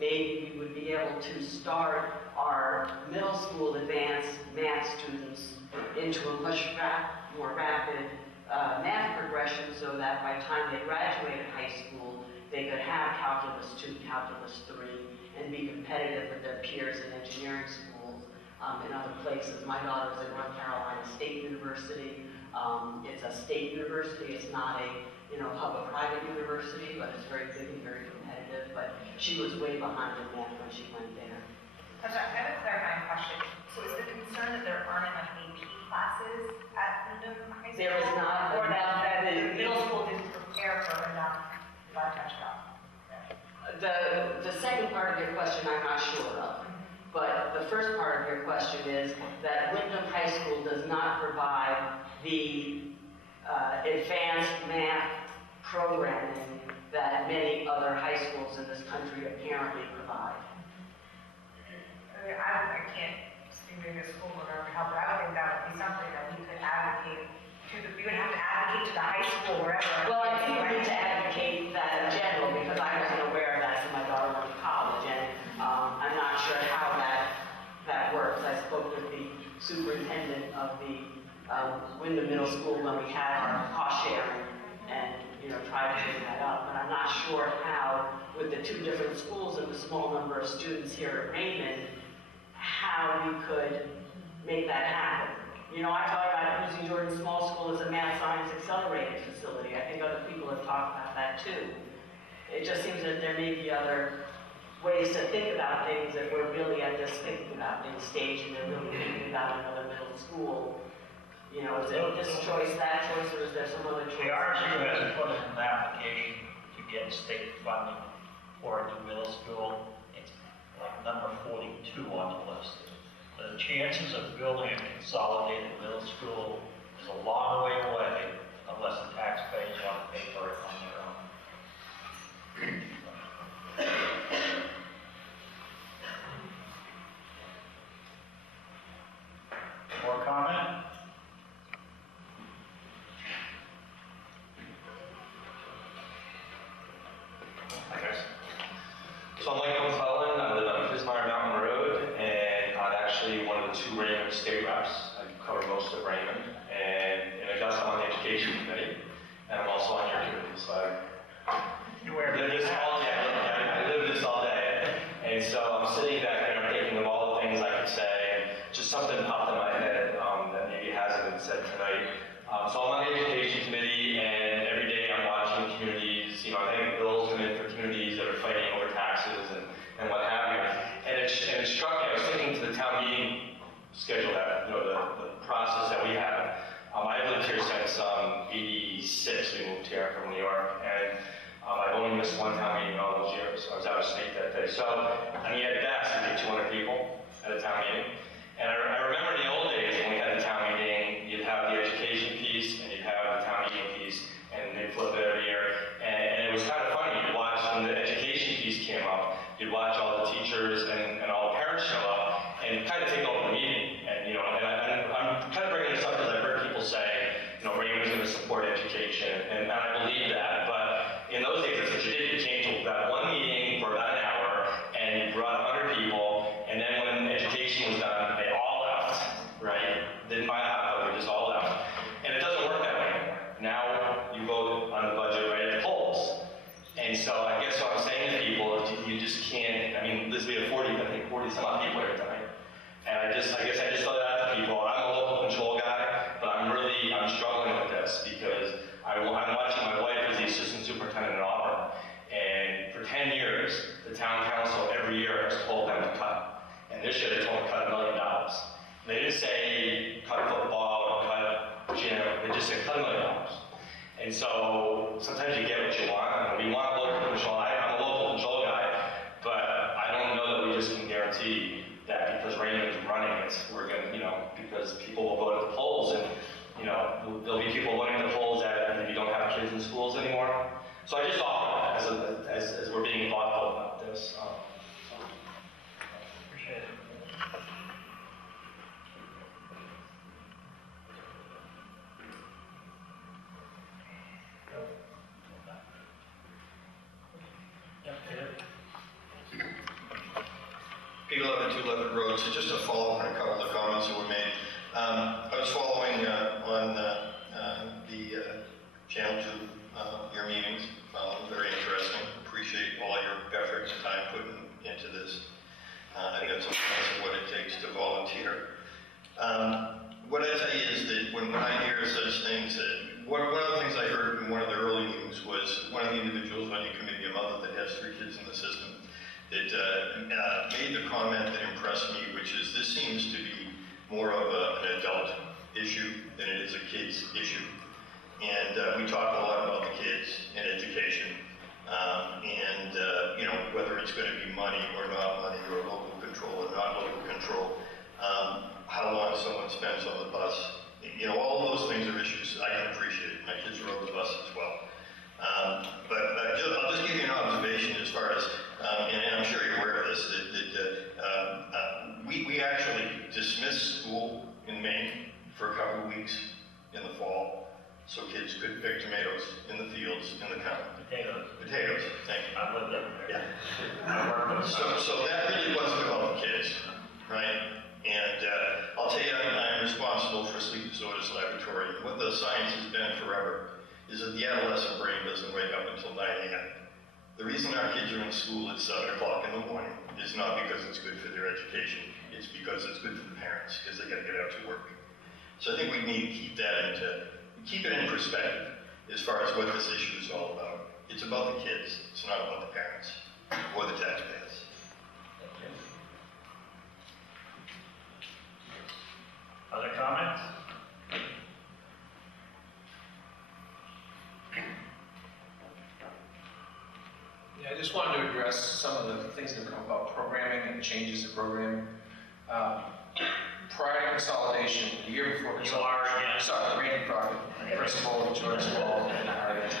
maybe we would be able to start our middle school advanced math students into a much more rapid math progression so that by the time they graduated high school, they could have Calculus 2, Calculus 3, and be competitive with their peers in engineering schools in other places. My daughter's at North Carolina State University. It's a state university. It's not a public-private university, but it's very big and very competitive. But she was way behind in math when she went there. I have a clarifying question. So is the concern that there aren't enough AP classes at Wyndham High School? There is not Or enough. that the middle school didn't prepare for enough large job? The second part of your question I'm not sure of, but the first part of your question is that Wyndham High School does not provide the advanced math programming that many other high schools in this country apparently provide. I can't speak to the school board or help, but I would think that would be something that we could advocate to we would have to advocate to the high school, wherever. Well, I think we need to advocate that in general because I wasn't aware of that until my daughter went to college, and I'm not sure how that works. I spoke with the superintendent of the Wyndham Middle School when we had our cost sharing and tried to figure that out, but I'm not sure how, with the 2 different schools and the small number of students here at Raymond, how we could make that happen. I thought about using Jordan Small School as a math science accelerated facility. I think other people have talked about that too. It just seems that there may be other ways to think about things if we're really at this thinking about things stage and they're really thinking about another middle school. Is it this choice, that choice, or is there some other choice? The RSU has put in an application to get state funding for a new middle school, it's like number 42 on the list. The chances of building a consolidated middle school is a long way away unless the taxpayers want to pay for it on their own. More comment? Hi guys. So I'm Mike McClellan, I live on Pismire Mountain Road, and I'm actually one of the two Raymond state reps. I cover most of Raymond, and in Augusta I'm on the education committee, and I'm also on your committee, so You wear I live this all day. I live this all day. And so I'm sitting back there thinking of all the things I could say, and just something popped in my head that maybe hasn't been said tonight. So I'm on the education committee, and every day I'm watching communities, I'm having bills come in for communities that are fighting over taxes and what have you. And it struck me, I was thinking to the town meeting schedule that, the process that we have. I've lived here since 86, we moved here from New York, and I've only missed one town meeting in all those years. I was out of state that day. So, at best, we get 200 people at a town meeting. And I remember in the old days when we had the town meeting, you'd have the education piece and you'd have the town meeting piece, and they'd flip it every year. And it was kind of funny. You'd watch when the education piece came up, you'd watch all the teachers and all the parents show up and kind of take over the meeting. And, I'm kind of bringing this up because I've heard people say, Raymond's going to support education, and I believe that. But in those days, that's what you did. You came to that one meeting for about an hour, and you brought 100 people, and then when education was done, they all left, right? Didn't buy a hot dog, they just all left. And it doesn't work that way anymore. Now you vote on the budget right at the polls. And so I guess what I'm saying to people is you just can't, this will be a 40 some odd people here tonight. And I guess I just thought that to people. I'm a local control guy, but I'm struggling with this because I'm watching my wife as the assistant superintendent at Auburn. And for 10 years, the town council every year has told them to cut. And this year they told them to cut $1 million. They didn't say cut football or cut gym, they just said cut $1 million. And so sometimes you get what you want. We want local control. I'm a local control guy, but I don't know that we just can guarantee that because Raymond is running it, we're going to, because people will vote at the polls and, there'll be people voting at the polls that maybe don't have kids in schools anymore. So I just thought as we're being thoughtful about this. Appreciate it. Peter Levitt, 2 Levitt Road. So just to follow up on a couple of comments that were made. I was following on the channel 2, your meetings. Very interesting. Appreciate all your effort and time put into this. I think that's a sense of what it takes to volunteer. What I tell you is that when I hear such things, one of the things I heard in one of the early meetings was one of the individuals on your committee, a mother that has 3 kids in the system, that made the comment that impressed me, which is this seems to be more of an adult issue than it is a kid's issue. And we talk a lot about the kids and education, whether it's going to be money or not money, or local control or not local control, how long someone spends on the bus. All of those things are issues I can appreciate. My kids rode the bus as well. But I'll just give you an observation as far as, and I'm sure you're aware of this, that we actually dismissed school in Maine for a couple of weeks in the fall, so kids could pick tomatoes in the fields in the county. Potatoes, thank you. I lived there. Yeah. So that really wasn't about the kids, right? And I'll tell you, I'm responsible for sleep disorders laboratory. And what the science has been forever is that the adolescent brain doesn't wake up until 9 a.m. The reason our kids are in school at 7 o'clock in the morning is not because it's good for their education. It's because it's good for the parents, because they got to get out to work. So I think we need to keep it in perspective as far as what this issue is all about. It's about the kids. It's not about the parents or the taxpayers. Other comments? Yeah, I just wanted to address some of the things that come about programming and changes in programming. Prior to consolidation, the year before You consolidation. are again. Sorry, Randy Crockett, principal of Jordan Small and Harriet.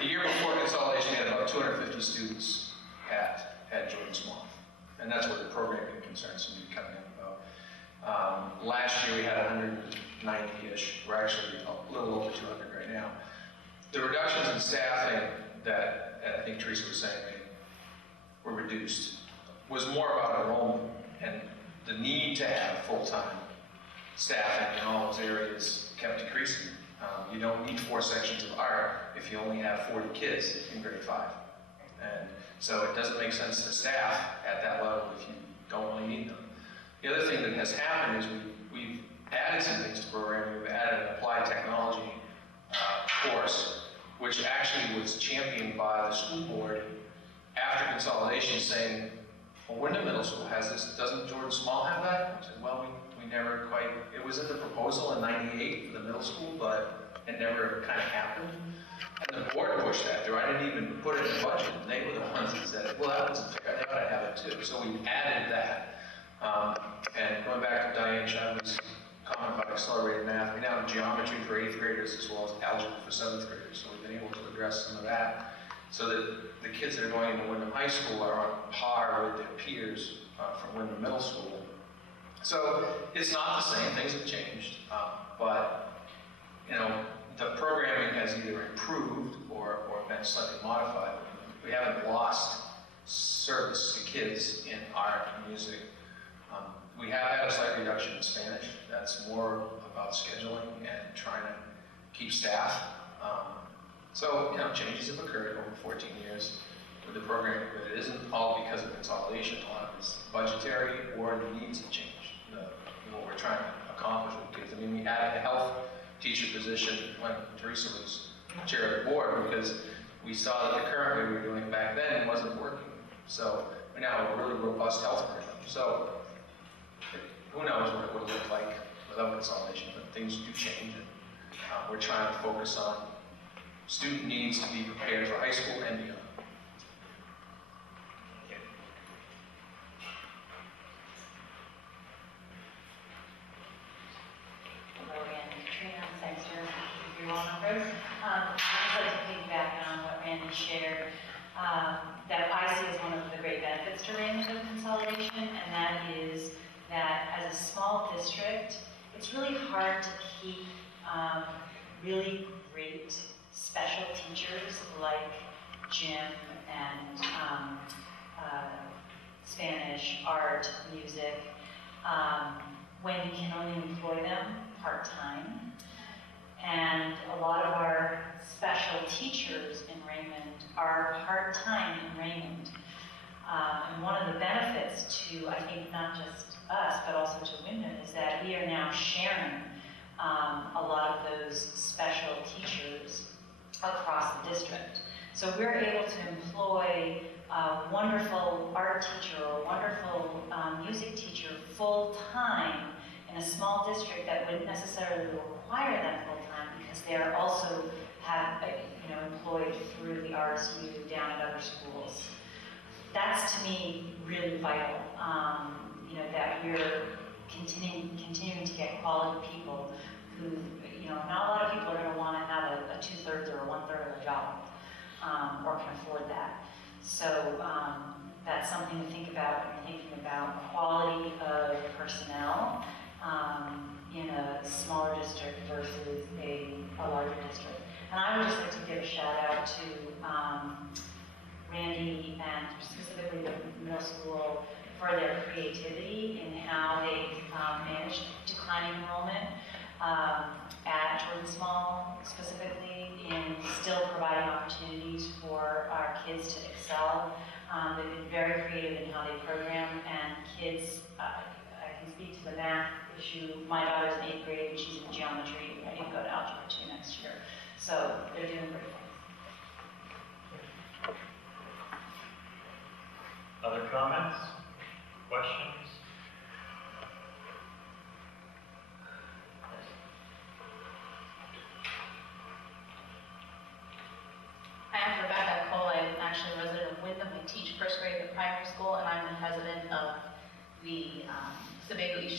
The year before consolidation, we had about 250 students at Jordan Small. And that's where the programming concerns seem to be coming in about. Last year, we had 190-ish. We're actually a little over 200 right now. The reductions in staffing that I think Teresa was saying were reduced was more about enrollment and the need to have full-time staffing in all those areas kept decreasing. You don't need 4 sections of art if you only have 40 kids in grade 5. And so it doesn't make sense to staff at that level if you don't really need them. The other thing that has happened is we've added some things to programming. We've added an applied technology course, which actually was championed by the school board after consolidation, saying, well, Wyndham Middle School has this, doesn't Jordan Small have that? I said, well, we never quite, it was in the proposal in '98 for the middle school, but it never kind of happened. And the board pushed that through. I didn't even put it in the budget. And they were the ones that said, well, that wasn't fair. They ought to have it too. So we added that. And going back to Diane Shabba's comment about accelerated math, we now have geometry for 8th graders as well as algebra for 7th graders. So we've been able to address some of that so that the kids that are going into Wyndham High School are on par with their peers from Wyndham Middle School. So it's not the same, things have changed, but you know, the programming has either improved or been slightly modified. We haven't lost service to kids in art and music. We have had a slight reduction in Spanish. That's more about scheduling and trying to keep staff. So, you know, changes have occurred over 14 years with the programming, but it isn't all because of consolidation. A lot of it's budgetary or the needs have changed. What we're trying to accomplish with kids. I mean, we added a health teacher position when Teresa was chair of the board because we saw that the current way we were doing it back then wasn't working. So we now have a really robust health curriculum. So who knows what it would look like without consolidation, but things do change. And we're trying to focus on student needs to be prepared for high school and beyond. Hello again, Katrina, thanks for your all numbers. I'd just like to piggyback on what Randy shared, that I see as one of the great benefits to Raymond of consolidation, and that is that as a small district, it's really hard to keep really great special teachers like gym and Spanish, art, music, when you can only employ them part-time. And a lot of our special teachers in Raymond are part-time in Raymond. And one of the benefits to, I think, not just us, but also to Wyndham, is that we are now sharing a lot of those special teachers across the district. So we're able to employ a wonderful art teacher or a wonderful music teacher full-time in a small district that wouldn't necessarily require them full-time because they're also employed through the RSU down at other schools. That's to me really vital. That we're continuing to get quality people who, not a lot of people are going to want to have a 2/3 or a 1/3 of a job, or can afford that. So that's something to think about when you're thinking about quality of personnel in a smaller district versus a larger district. And I would just like to give a shout out to Randy and specifically the middle school for their creativity in how they've managed declining enrollment at Jordan Small, specifically in still providing opportunities for our kids to excel. They've been very creative in how they program, and kids, I can speak to the math issue. My daughter's in 8th grade and she's in geometry, ready to go to Algebra 2 next year. So they're doing great things. Other comments? Questions?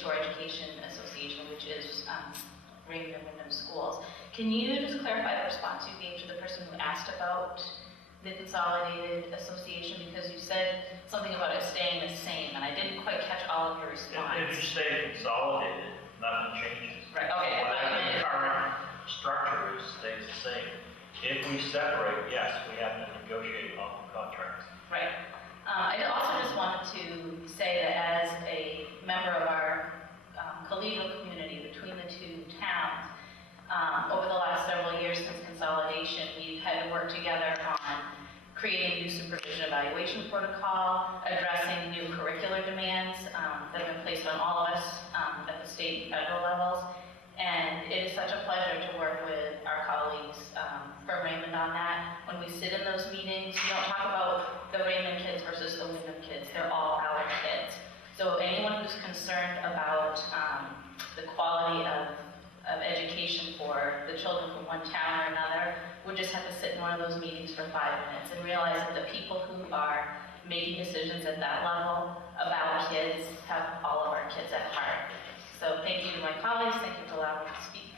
Shore Education Association, which is Raymond and Wyndham schools. Can you just clarify the response you gave to the person who asked about the consolidated association? Because you said something about it staying the same, and I didn't quite catch all of your response. If you stay consolidated, nothing changes. Right, okay. Whatever the current structure is, stays the same. If we separate, yes, we have to negotiate on contracts. Right. I also just wanted to say that as a member of our collegial community between the two towns, over the last several years since consolidation, we've had to work together on creating new supervision evaluation protocol, addressing new curricular demands that have been placed on all of us at the state and federal levels. And it is such a pleasure to work with our colleagues from Raymond on that. When we sit in those meetings, we don't talk about the Raymond kids versus the Wyndham kids. They're all our kids. So anyone who's concerned about the quality of education for the children from one town or another would just have to sit in one of those meetings for 5 minutes and realize that the people who are making decisions at that level about kids have all of our kids at heart. So thank you to my colleagues, thank you for allowing me to speak.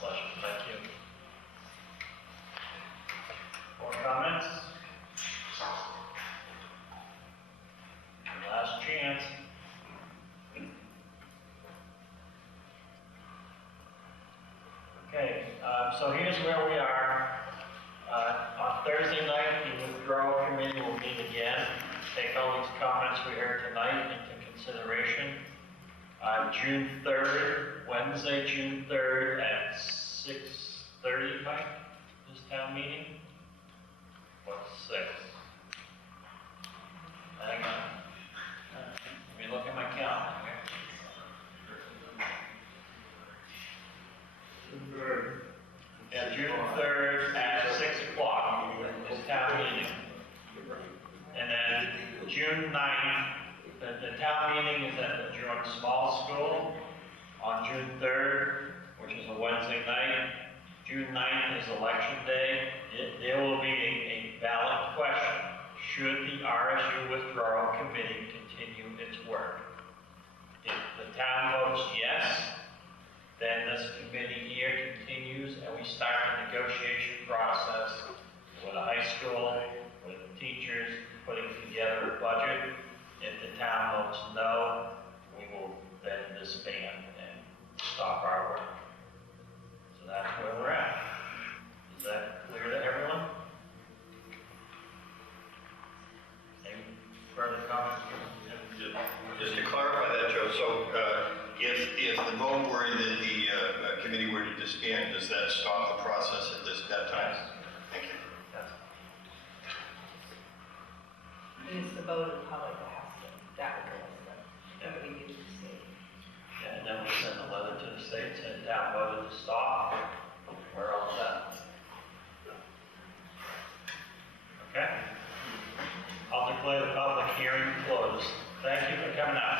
Pleasure, thank you. More comments? Last chance. Okay, so here's where we are. On Thursday night, the withdrawal committee will meet again. Take all these comments we heard tonight into consideration. June 3rd, Wednesday, June 3rd at 6:30, Mike, this town meeting? What's 6? Hang on. Let me look at my calendar here. Yeah, June 3rd at 6 o'clock, this town meeting. And then June 9th, the town meeting is at the Jordan Small School on June 3rd, which is a Wednesday night. June 9th is election day. There will be a ballot question. Should the RSU Withdrawal Committee continue its work? If the town votes yes, then this committee here continues and we start the negotiation process with the high school, with the teachers, putting together a budget. If the town votes no, we will then disband and stop our work. So that's where we're at. Is that clear to everyone? Any further comments? Just to clarify that, Joe, so if the vote were that the committee were to disband, does that stop the process at that time? Thank you. It's the vote of the public that has to, that will go that we need to see. Yeah, and then we send a letter to the state saying town voted to stop. We're all set. Okay? I'll declare the public hearing closed. Thank you for coming out.